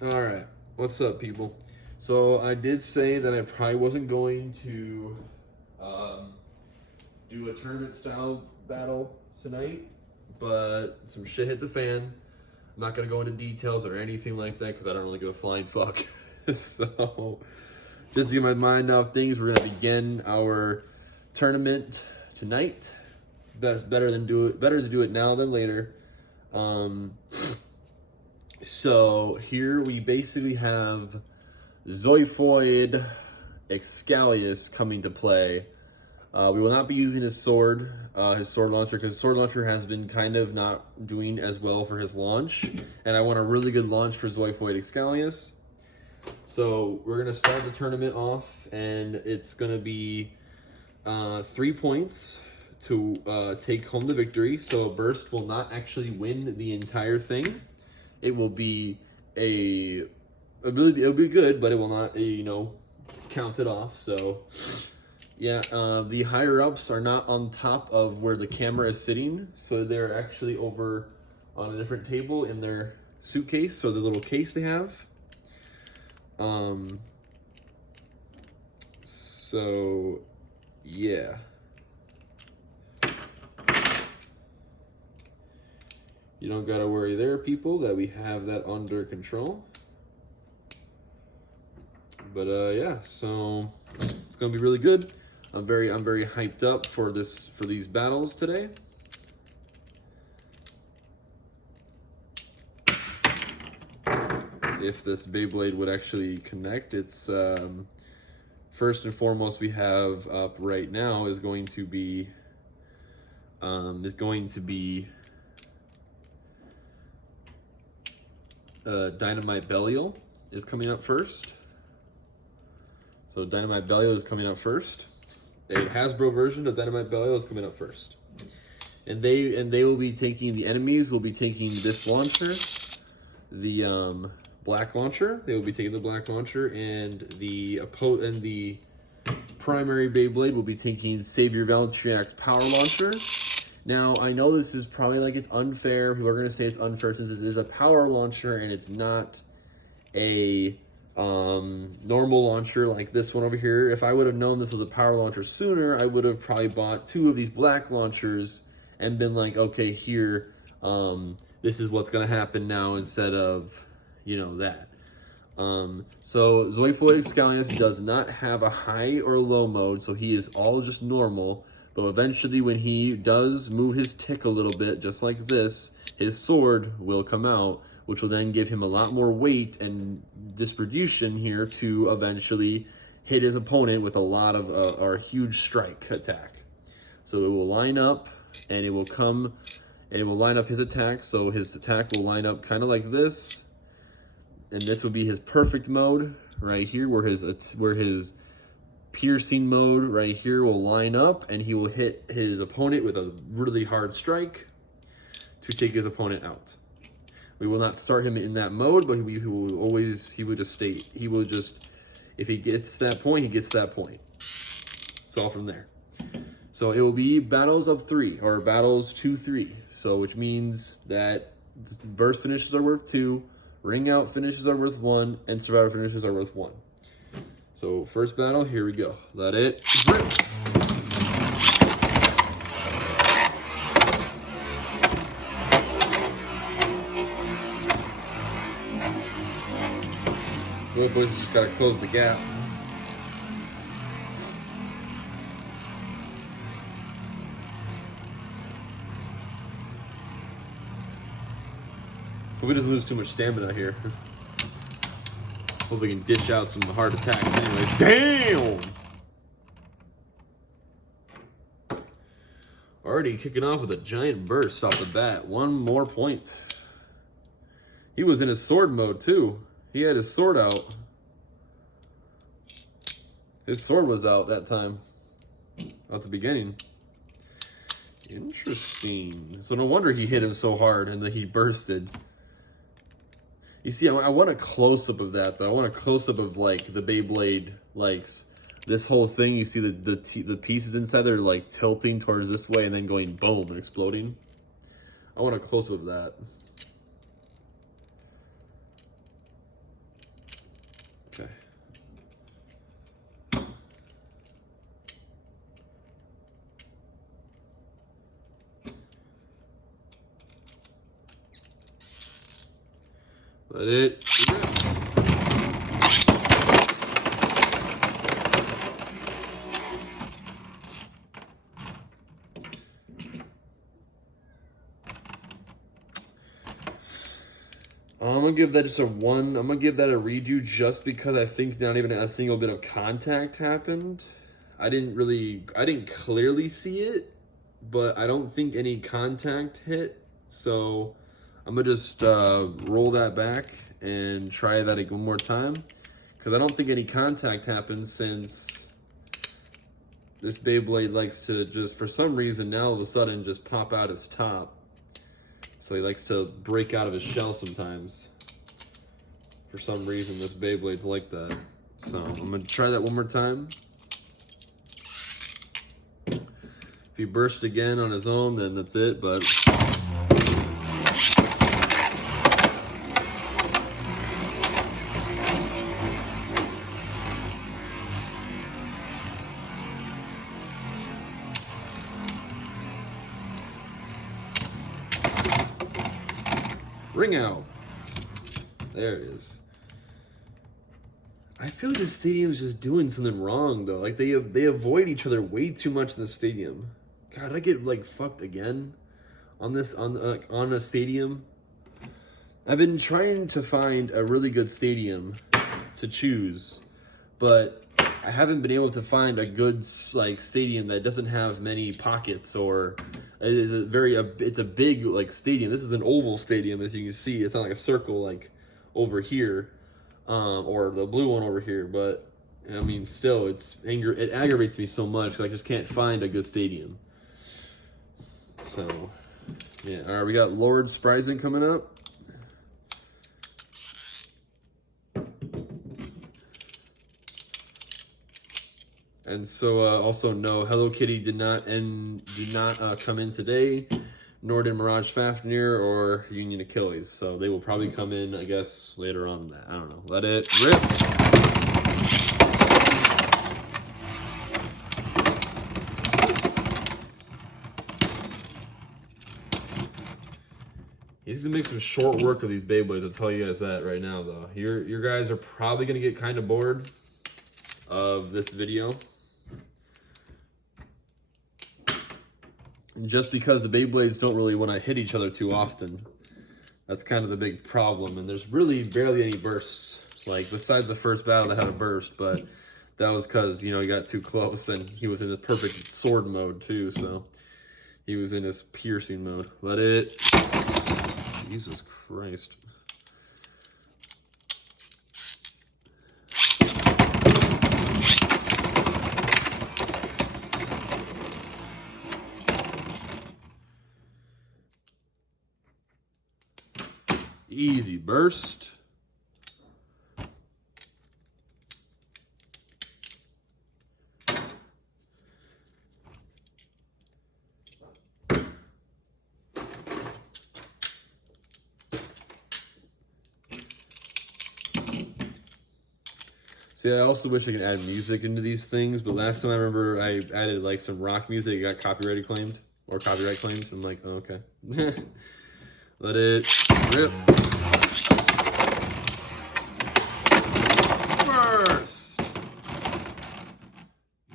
All right, what's up, people? So I did say that I probably wasn't going to um, do a tournament style battle tonight, but some shit hit the fan. I'm not gonna go into details or anything like that because I don't really give a flying fuck. So just to get my mind off things, we're gonna begin our tournament tonight. Better to do it now than later. Um, so here we basically have Zoiphoid Xalius coming to play. We will not be using his sword launcher, because his sword launcher has been kind of not doing as well for his launch, and I want a really good launch for Zoiphoid Xalius. So we're gonna start the tournament off, and it's gonna be 3 points to take home the victory. So a burst will not actually win the entire thing. It will be it'll be good, but it will not count it off. So yeah, the higher ups are not on top of where the camera is sitting, so they're actually over on a different table in their suitcase, so the little case they have. So yeah. You don't gotta worry there, people, that we have that under control. But yeah, so it's gonna be really good. I'm very hyped up for these battles today. If this Beyblade would actually connect, it's first and foremost we have up right now is going to be Dynamite Belial is coming up first. So Dynamite Belial is coming up first. A Hasbro version of Dynamite Belial is coming up first. And they will be taking, the enemies will be taking this launcher, the black launcher. They will be taking the black launcher, and the primary Beyblade will be taking Savior Valtriac's power launcher. Now, I know this is probably like it's unfair. People are going to say it's unfair since it is a power launcher and it's not a normal launcher like this one over here. If I would have known this was a power launcher sooner, I would have probably bought 2 of these black launchers and been like, okay, here, this is what's going to happen now instead of, that. So Zoiphoid Xalius does not have a high or low mode, so he is all just normal. But eventually, when he does move his tick a little bit, just like this, his sword will come out, which will then give him a lot more weight and distribution here to eventually hit his opponent with a lot of our huge strike attack. So it will line up, and it will come, and it will line up his attack. So his attack will line up kind of like this, and this would be his perfect mode right here, where his piercing mode right here will line up, and he will hit his opponent with a really hard strike to take his opponent out. We will not start him in that mode, but he will just, if he gets that point, he gets that point. It's all from there. So it will be battles of 3, or battles 2-3. So which means that burst finishes are worth 2, ring out finishes are worth 1, and survivor finishes are worth 1. So first battle, here we go. Let it rip. Both boys just gotta close the gap. Hope he doesn't lose too much stamina here. Hope we can dish out some hard attacks anyways. Damn! Already kicking off with a giant burst off the bat. 1 more point. He was in his sword mode too. He had his sword out. His sword was out that time. At the beginning. Interesting. So no wonder he hit him so hard and that he bursted. You see, I want a close-up of that, though. I want a close-up of, like, the Beyblade, like, this whole thing. You see the pieces inside, they're, like, tilting towards this way and then going boom and exploding. I want a close-up of that. Let it rip. I'm gonna give that just a 1. I'm gonna give that a redo just because I think not even a single bit of contact happened. I didn't clearly see it, but I don't think any contact hit. So I'm gonna just roll that back and try that one more time, because I don't think any contact happens, since this Beyblade likes to just, for some reason, now all of a sudden just pop out its top. So he likes to break out of his shell sometimes. For some reason, this Beyblade's like that. So I'm gonna try that one more time. If he bursts again on his own, then that's it, but... Ring out. There it is. I feel like the stadium's just doing something wrong though. Like they avoid each other way too much in the stadium. God, I get like fucked again on this on a stadium. I've been trying to find a really good stadium to choose, but I haven't been able to find a good like stadium that doesn't have many pockets, or it is it's a big like stadium. This is an oval stadium, as you can see. It's not like a circle like over here, or the blue one over here. But I mean, still, it aggravates me so much because I just can't find a good stadium. So yeah, all right, we got Lord Spryzen coming up. And so also no, Hello Kitty did not come in today, nor did Mirage Fafnir or Union Achilles. So they will probably come in, I guess, later on that. I don't know. Let it rip. He's gonna make some short work of these Beyblades. I'll tell you guys that right now, though. Your guys are probably gonna get kind of bored of this video, just because the Beyblades don't really want to hit each other too often. That's kind of the big problem, and there's really barely any bursts. Like, besides the first battle that had a burst, but that was because, you know, he got too close, and he was in the perfect sword mode too, so he was in his piercing mode. Let it... Jesus Christ. Easy burst. See, I also wish I could add music into these things, but last time I remember I added like some rock music, it got copyright claimed. I'm like, oh, okay. Let it rip. Burst.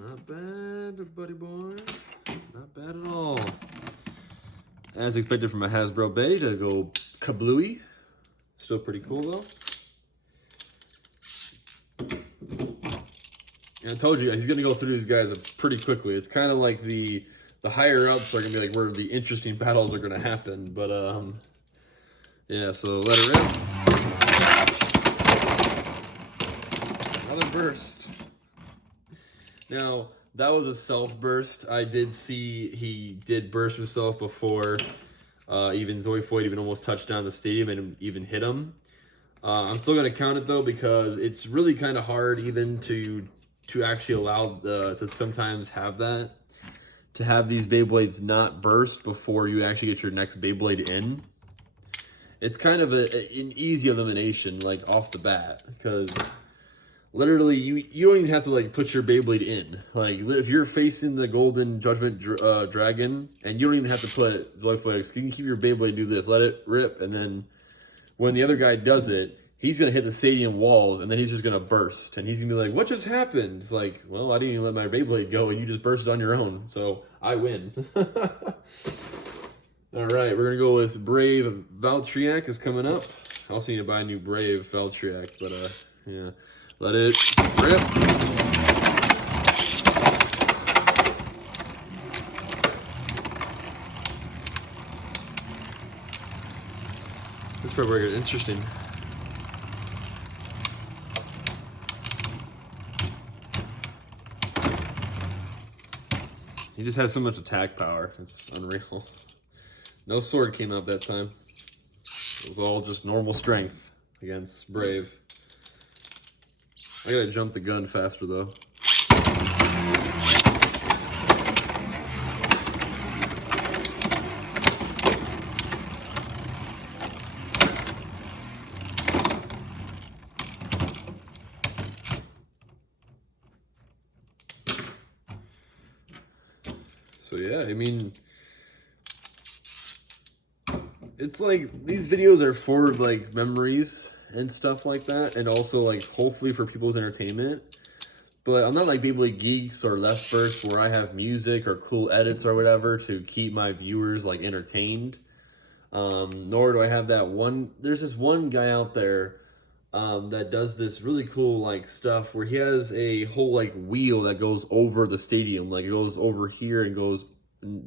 Not bad, buddy boy. Not bad at all. As expected from a Hasbro Bay to go kablooey. Still pretty cool though. And I told you, he's gonna go through these guys pretty quickly. It's kind of like the higher ups are gonna be like where the interesting battles are gonna happen. But yeah. So let it rip. Another burst. Now that was a self burst. I did see he did burst himself before even Zoe Floyd even almost touched down the stadium and even hit him. I'm still gonna count it though, because it's really kind of hard even to actually allow to sometimes have that, to have these Beyblades not burst before you actually get your next Beyblade in. It's kind of an easy elimination, like off the bat, because literally you don't even have to like put your Beyblade in. Like if you're facing the Golden Judgment Dragon, and you don't even have to put Zoe Flakes, you can keep your Beyblade, do this, let it rip, and then when the other guy does it, he's going to hit the stadium walls, and then he's just going to burst. And he's going to be like, what just happened? It's like, well, I didn't even let my Beyblade go, and you just bursted on your own. So I win. All right, we're going to go with Brave Valtryek is coming up. I also need to buy a new Brave Valtryek, but yeah. Let it rip. This probably get interesting. He just has so much attack power. It's unreal. No sword came out that time. It was all just normal strength against Brave. I gotta jump the gun faster though. So yeah, I mean, it's like these videos are for like memories and stuff like that, and also like hopefully for people's entertainment. But I'm not like Beyblade Geeks or Left First where I have music or cool edits or whatever to keep my viewers like entertained. Nor do I have that one. There's this one guy out there that does this really cool like stuff where he has a whole like wheel that goes over the stadium, like it goes over here and goes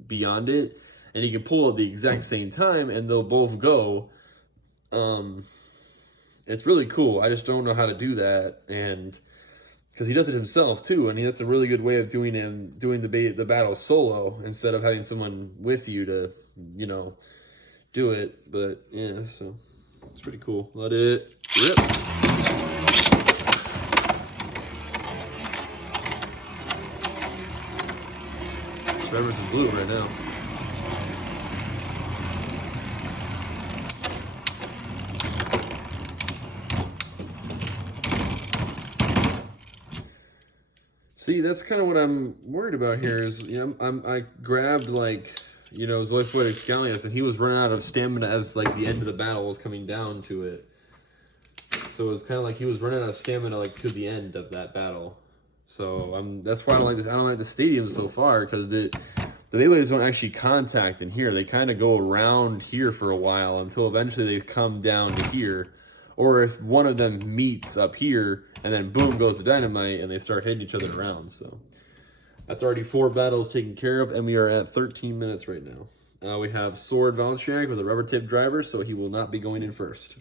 beyond it, and he can pull at the exact same time, and they'll both go. It's really cool. I just don't know how to do that, and because he does it himself too, and that's a really good way of doing the battle solo instead of having someone with you to, you know, do it. But yeah, so it's pretty cool. Let it rip. Trevor's in blue right now. See, that's kind of what I'm worried about here is, you know, I grabbed like, you know, Xalius Xalius, and he was running out of stamina as like the end of the battle was coming down to it. So it was kind of like he was running out of stamina like to the end of that battle. So that's why I don't like this. I don't like the stadium so far, because the Beyblades don't actually contact in here. They kind of go around here for a while until eventually they come down to here. Or if one of them meets up here, and then boom goes the dynamite, and they start hitting each other around. So that's already 4 battles taken care of, and we are at 13 minutes right now. We have Sword Valtryek with a rubber tip driver, so he will not be going in first.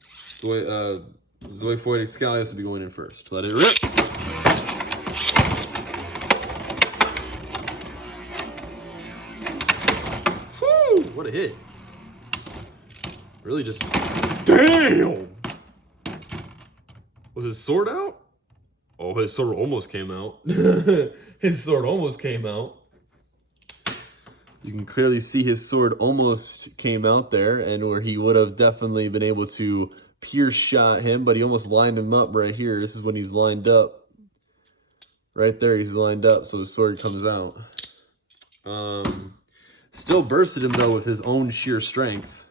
Xalius Xalius will be going in first. Let it rip. Whew, what a hit. Really just... Damn! Was his sword out? Oh, his sword almost came out. His sword almost came out. You can clearly see his sword almost came out there, and where he would have definitely been able to pierce shot him, but he almost lined him up right here. This is when he's lined up. Right there, he's lined up, so his sword comes out. Still bursted him, though, with his own sheer strength.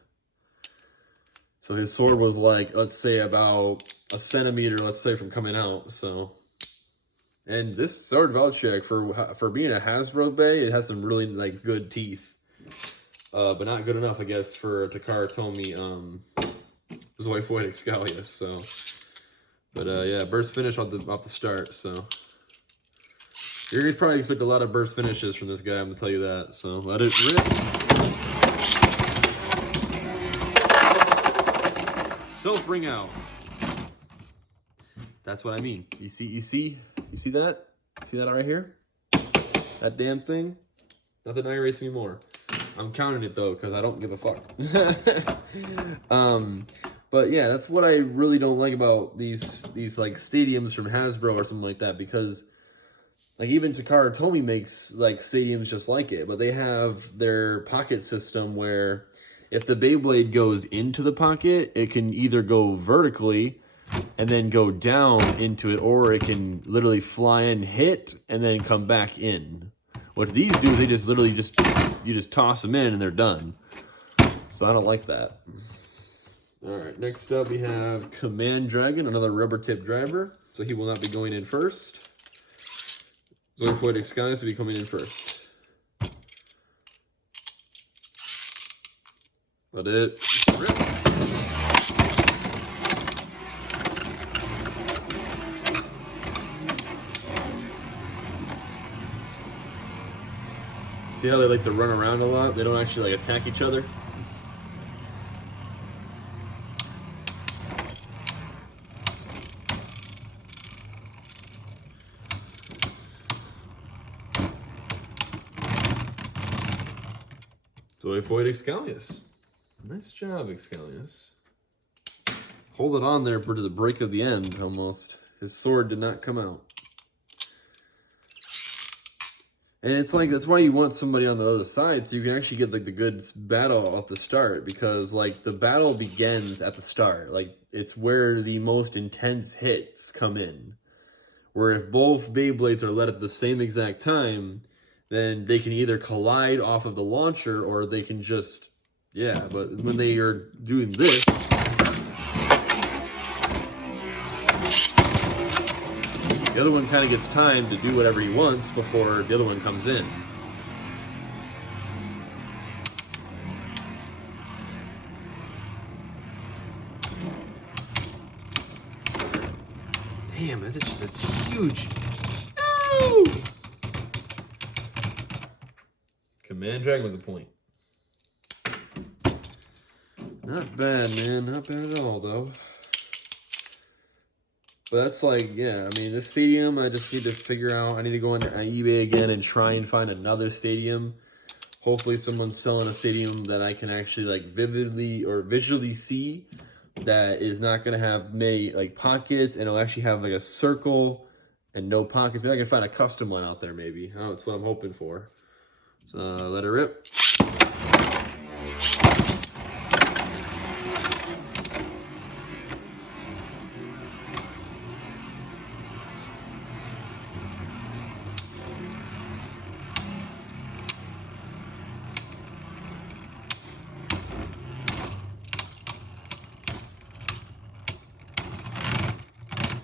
So his sword was like, let's say about a centimeter, let's say, from coming out. So, and this Sword Valtryek, for being a Hasbro Bay, it has some really like good teeth, but not good enough, I guess, for Takara Tomy Xalius Xalius. So, but yeah, burst finish off the start. So you're gonna probably expect a lot of burst finishes from this guy. I'm gonna tell you that. So let it rip. Self ring out. That's what I mean. You see that? See that right here? That damn thing? Nothing aggravates me more. I'm counting it though, because I don't give a fuck. But yeah, that's what I really don't like about these like stadiums from Hasbro or something like that, because like even Takara Tomy makes like stadiums just like it, but they have their pocket system where if the Beyblade goes into the pocket, it can either go vertically and then go down into it, or it can literally fly in, hit, and then come back in. What these do, they just literally you just toss them in and they're done. So I don't like that. Alright, next up we have Command Dragon, another rubber tip driver. So he will not be going in first. Xalius Xalius will be coming in first. Let it rip. See how they like to run around a lot? They don't actually like attack each other. Xalius Xalius. Nice job, Xalius. Hold it on there to the break of the end, almost. His sword did not come out. And it's like, that's why you want somebody on the other side, so you can actually get like the good battle off the start, because like the battle begins at the start. Like it's where the most intense hits come in. Where if both Beyblades are led at the same exact time, then they can either collide off of the launcher or they can just, yeah, but when they are doing this, the other one kind of gets time to do whatever he wants before the other one comes in. Damn, that's just a huge... No! Command Dragon with a point. Not bad, man. Not bad at all, though. But that's like, yeah, I mean, this stadium, I just need to figure out. I need to go on eBay again and try and find another stadium. Hopefully someone's selling a stadium that I can actually, like, vividly or visually see that is not going to have many, like, pockets, and it'll actually have, like, a circle and no pockets. Maybe I can find a custom one out there, maybe. I don't know, that's what I'm hoping for. So, let it rip.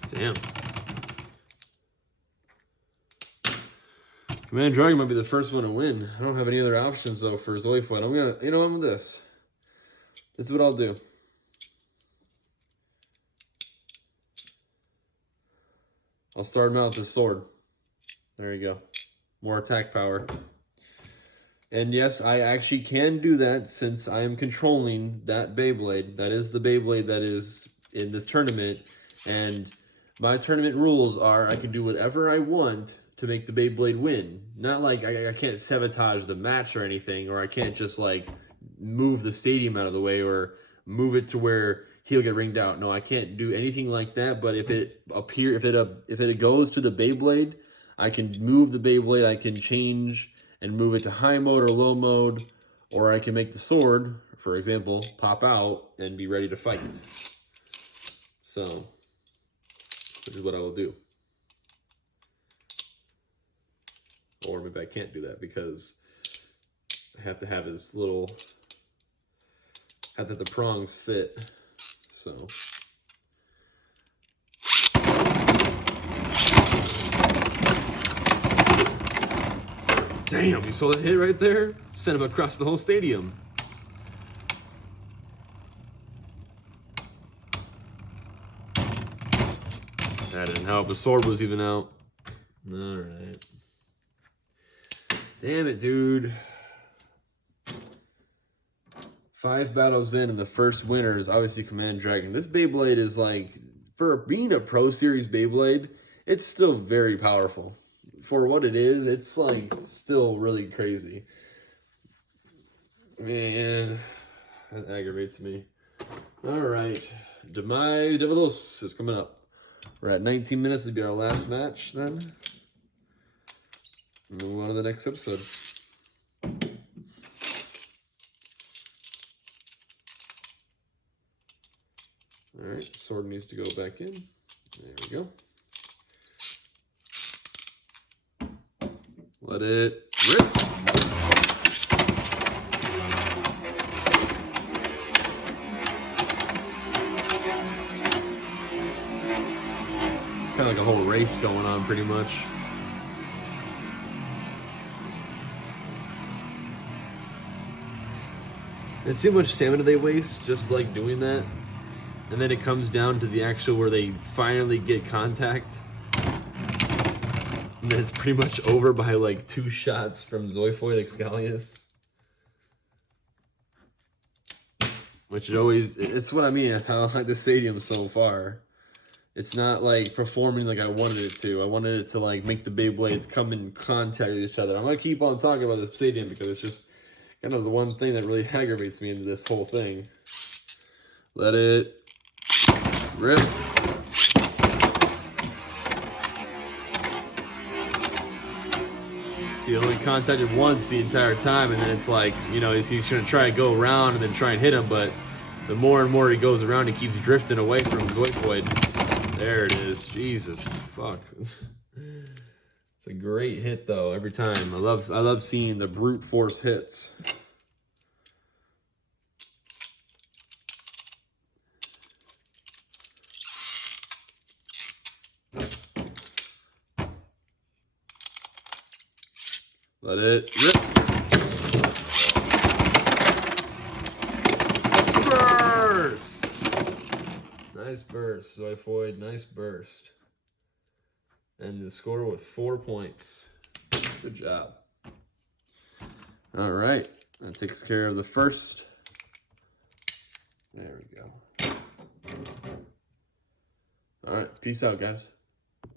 Damn. Command Dragon might be the first one to win. I don't have any other options, though, for Xalius. I'm gonna, you know, I'm with this. This is what I'll do. I'll start him out with the sword. There you go. More attack power. And yes, I actually can do that since I am controlling that Beyblade. That is the Beyblade that is in this tournament. And my tournament rules are I can do whatever I want to make the Beyblade win. Not like I can't sabotage the match or anything, or I can't just like move the stadium out of the way or move it to where he'll get ringed out. No, I can't do anything like that. But if it goes to the Beyblade, I can move the Beyblade. I can change and move it to high mode or low mode, or I can make the sword, for example, pop out and be ready to fight. So, which is what I will do. Or maybe I can't do that because I have to have his little, have to have the prongs fit. So. Damn, you saw that hit right there? Sent him across the whole stadium. That didn't help. The sword was even out. All right. Damn it, dude. 5 battles in, and the first winner is obviously Command Dragon. This Beyblade is like, for being a Pro Series Beyblade, it's still very powerful. For what it is, it's like still really crazy. Man, that aggravates me. All right, Demise Devilos is coming up. We're at 19 minutes. It'll be our last match then. Move on to the next episode. All right, sword needs to go back in. There we go. Let it rip. kind of like a whole race going on, pretty much. And see how much stamina they waste just like doing that? And then it comes down to the actual where they finally get contact. And then it's pretty much over by like 2 shots from Zoifoid Xalius. Which it always, it's what I mean, I like the stadium so far. It's not like performing like I wanted it to. I wanted it to like make the Beyblades come in contact with each other. I'm gonna keep on talking about this stadium because it's just kind of the one thing that really aggravates me into this whole thing. Let it rip. He only contacted once the entire time, and then it's like, you know, he's going to try to go around and then try and hit him, but the more and more he goes around, he keeps drifting away from Zoifoid. There it is. Jesus, fuck. It's a great hit, though, every time. I love seeing the brute force hits. Let it rip. Burst! Nice burst, Zoifoid. Nice burst. And the score with 4 points. Good job. All right. That takes care of the first. There we go. All right. Peace out, guys.